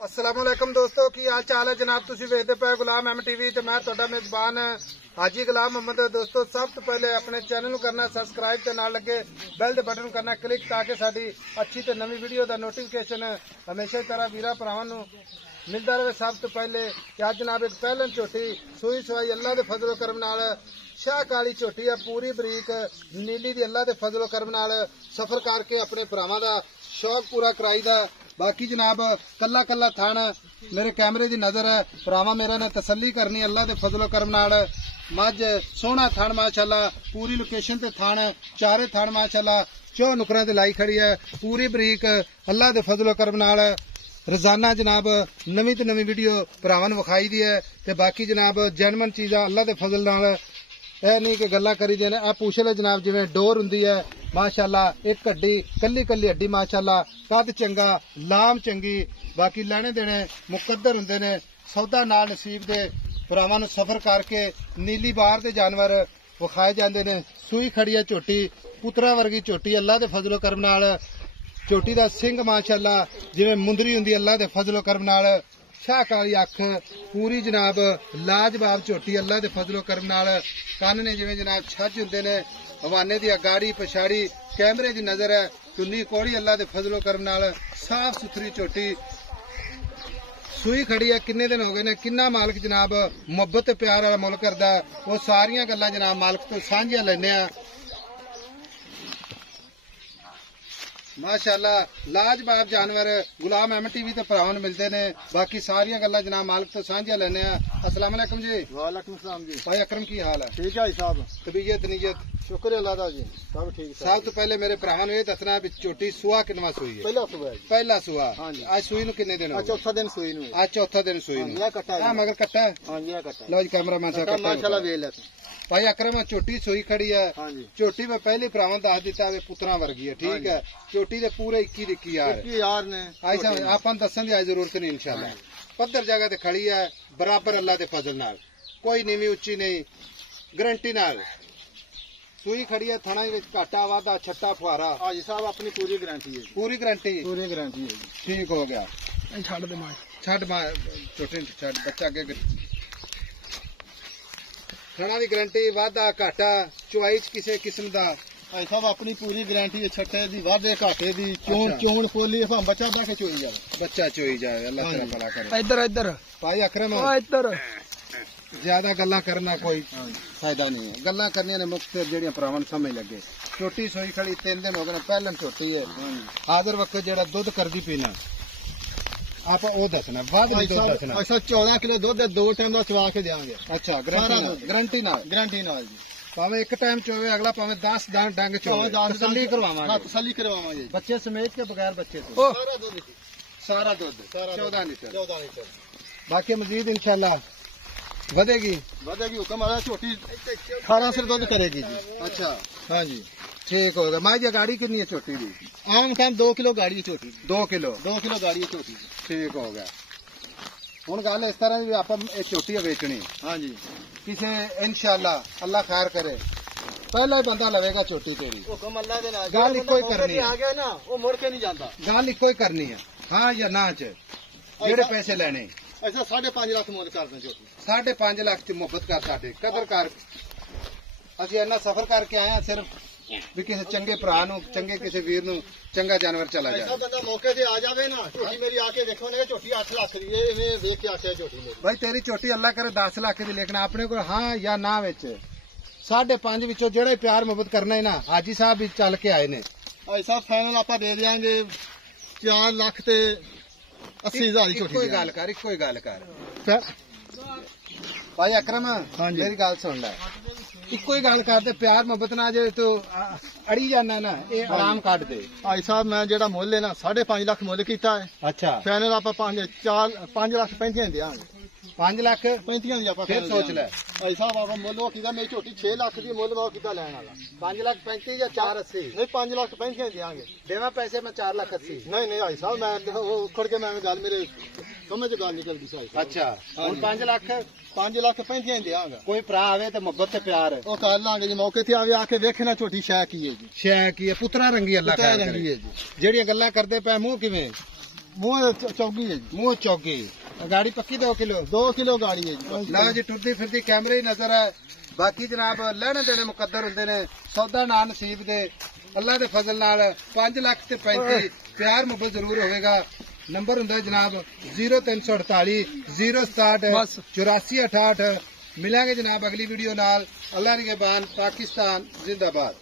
अस्सलामुअलैकुम दोस्तों की हाल चाल है जनाब। तुसी वेखदे पे गुलाम एम टीवी ते मैं तुहाडा मेजबान हाजी गुलाम मोहम्मद। दोस्तों सब तो पहले अपने चैनल करना सबसक्राइब ते नाल लगे बैल दे बटन करना क्लिक ताकि साडी अच्छी ते नवी वीडियो दा नोटिफिकेशन हमेशा तरह वीरा भरावां नूं मिलता रहे। सब तो पहले क्या जनाब एक पहलन झोटी सूई सवाई अल्लाह दे फजलो करम नाल शाह काली झोटी है पूरी बरीक नीली दी अल्लाह दे फजलो करम नाल सफर करके अपने भरावां दा शौक पूरा कराई दा। बाकी जनाब कला कला थान मेरे कैमरे की नजर है भरावां मेरे ने तसल्ली करनी अल्लाह दे फजलो करम नाल। मझ सोहना थान माशाअल्लाह पूरी लोकेशन ते थान चारे थान माशाअल्लाह चौ नुकरां ते लाई खड़ी है पूरी बरीक अल्लाह दे फजलो करम नाल। रोजाना जनाब नवी तो नवी वीडियो भरावां नूं विखाई दी है ते बाकी जनाब जैनमन चीज़ां अल्लाह दे फजल नाल यह नहीं कि गल्लां करी देने। आ पूछ ले जनाब जिवें डोर हुंदी है माशाअल्लाह एक हड्डी कली कली हड्डी माशाअल्लाह कद चंगा लाम चंगी बाकी लैने देने मुकद्दर हुंदे ने सौदा नाल नसीब दे भरावां नूं सफर करके नीली बार दे जानवर विखाए जांदे ने। सूई खड़ी है झोटी पुत्रा वर्गी झोटी अल्लाह दे फजलो करम नाल। झोटी दा सिंह माशाअल्लाह जिवें मुंदरी हुंदी अल्लाह दे फजलो करम नाल। शाह काली अख पूरी जनाब लाजवाब झोटी अल्लाह दे फजलो करम नाल। कन्न ने जिवें जनाब छज हुंदे ने हवाने दी गाड़ी पछाड़ी कैमरे दी नजर है टुन्नी कोड़ी अल्लाह दे फजलो करम नाल साफ सुथरी झोटी सूई खड़ी है। किन्ने दिन हो गए ने किन्ना मालक जनाब मुहब्बत ते प्यार वाला मुल करदा वो सारियां गल्लां जनाब मालक तो सांझियां लैने आ। माशाअल्लाह लाजवाब जानवर गुलाम एम टीवी ते भरावां नूं मिलदे ने। बाकी सारियां गल्लां जनाब मालक तो सांझियां लैने आ। अस्सलाम वालेकुम जी। वालेकुम सलाम जी। भाई अकरम की हाल है? ठीक है साहब तबीयत नीयत शुक्र अल्लाह दा जी सब ठीक है। सब तो पहले मेरे भरावां नूं ये दसना भी झोटी सुआ किनवा सूई है? पहला सुबह जी। पहला सुआ। हाँ जी। आज सूई नूं किन्ने दिन हो गए? चौथा दिन सूई नूं। आज चौथा दिन सूई नूं। ये कट्टा हां मगर कट्टा है। हां जी कट्टा। लो जी कैमरामैन साहब कट्टा माशाल्लाह वेल है। भाई अकरम झोटी सूई खड़ी है। हां जी। झोटी में पहले भरावां दस दिता वे पुत्रा वर्गी है ठीक है। झोटी दे पूरे 21 यार यार ने ऐसा आपन दसन दी जरूरत नहीं इंशाल्लाह। पत्थर जगह ते खड़ी है बराबर अल्लाह दे फजल नाल कोई नीवी उच्ची नहीं गारंटी नाल सूई खड़ी है। थाना विच घाटा वाधा छट्टा फुहारा हां जी साहब अपनी पूरी गारंटी है। पूरी गारंटी पूरी गारंटी है। ठीक हो गया छड़ दे मां छड़ मां छोटे छड़ बच्चा के थाना दी गारंटी वाधा घाटा चुआई किसी किस्म दा भाई साहब अपनी पूरी गारंटी है। छट्टे दी वाधे घाटे दी चोन चोन खोली हम बच्चा बैठे चोई जाए बच्चा चोई जाए अल्लाह तेरा भला करे। इधर इधर भाई अकरम इधर ज्यादा गल्लां करना कोई फायदा नहीं है। गल्लां करनियां ने मुक्त जेहड़ियां भरावां नूं समझ लगे। छोटी सोई खड़ी 3 दिन हो गए पहलन छोटी है हाजिर वक्त जेहड़ा दुध करदी पीना आप ओ दसना बाद में दुध दसना। अच्छा 14 किलो दुध 2 टाइम दा चवा के देंगे। अच्छा गारंटी नाल जी भावे एक टाइम चोवे अगला भावे 10 डंग चोवे तसल्ली करवावांगे। तसल्ली करवावांगे बच्चे समेत के बगैर बच्चे तो सारा दुध 14 लीटर बाकी मजीद इंशाल्लाह ਵਧੇਗੀ हुक्म आ छोटी 18 से दुध करेगी जी। अच्छा हाँ जी ठीक होगा। मां जी गाड़ी कितनी है छोटी दी? आम टाइम 2 किलो गाड़ी है छोटी 2 किलो गाड़ी है छोटी। ठीक हो गया। हुण गल इस तरह भी आप छोटी बेचनी हाँ जी किसे इंशाल्लाह अल्लाह खैर करे पहला ही बंदा लवेगा छोटी तेरी हुक्म अल्लाह दे नाल गल इको ही करनी है। आ गया ना वो मुड़ के नहीं जाता गल इको ही करनी है हाँ या ना च जेड़े पैसे लेने ऐसा 5.5 लाख मुझ कर दें छोटी 5.5 लाख च मुहब्बत कर साडे कदर कर असि इन्ना सफर करके आए हैं सिर्फ भी किसी चंगे भरा नूं चंगे किसी वीर नूं चंगा जानवर चला ऐसा जाए। बंदा मौके से आ जावे ना छोटी मेरी आके देखो ना छोटी 8 लाख दी है इवें देख के आखे छोटी मेरी भाई तेरी चोटी अल्लाह करे 10 लाख दी लेकिन अपने को हाँ या ना विच 5.5 विचों जेड़ा प्यार मुहब्बत करना है ना हाजी साहब भी चल के आए ने ऐसा फाइनल आप दे देंगे 4 लाख ते 80,000 की छोटी कोई गल कर भाई अकरम मेरी गल सुन ले इको ही गल करते प्यार मुहब्बत ना जे तू अड़ी जाना ना ये आराम काट दे। भाई साहब मैं जेड़ा मुल है ना 5.5 लाख मुल कीता है। अच्छा फाइनल आप 5 लाख 35 देंगे 5 लाख 35 आप फिर सोच ले भाई साहब आप मुल वो कीता मेरी छोटी 6 लाख की मुल वो कीता लेने वाला 5 लाख 35 या 480 नहीं 5 लाख 35 देंगे देवा पैसे में 4 लाख 80 नहीं भाई साहब मैं वो उखड़ के मैं गल मेरे समझ गल निकल गई साहब। अच्छा हुन 5 लाख 5,35,000 देंगे कोई भरा आवे ते मुहब्बत ते प्यार वो कर लांगे जी मौके ते आवे आके देखे ना छोटी शह की है जी शह की है पुत्रा रंगी अल्लाह खैर करे जी जेड़ी गल्लां करदे पे मुंह किवें ਮੂੰਹ ਚੌਗੀ ਹੈ ਜੀ। ਮੂੰਹ ਚੌਗੀ गाड़ी पक्की 2 किलो 2 किलो गाड़ी है जी। लो जी टुरदी फिरदी कैमरे ही नजर है। बाकी जनाब लैने देने मुकद्दर होंदे ने सौदा ना नसीब दे अल्लाह दे फजल नाल 5 लाख ते 35 प्यार मुहब्बत जरूर होवेगा। नंबर हुंदा जनाब 0348 067 8468। मिलेंगे जनाब अगली वीडियो नाल। अल्लाह निगहबान पाकिस्तान जिंदाबाद।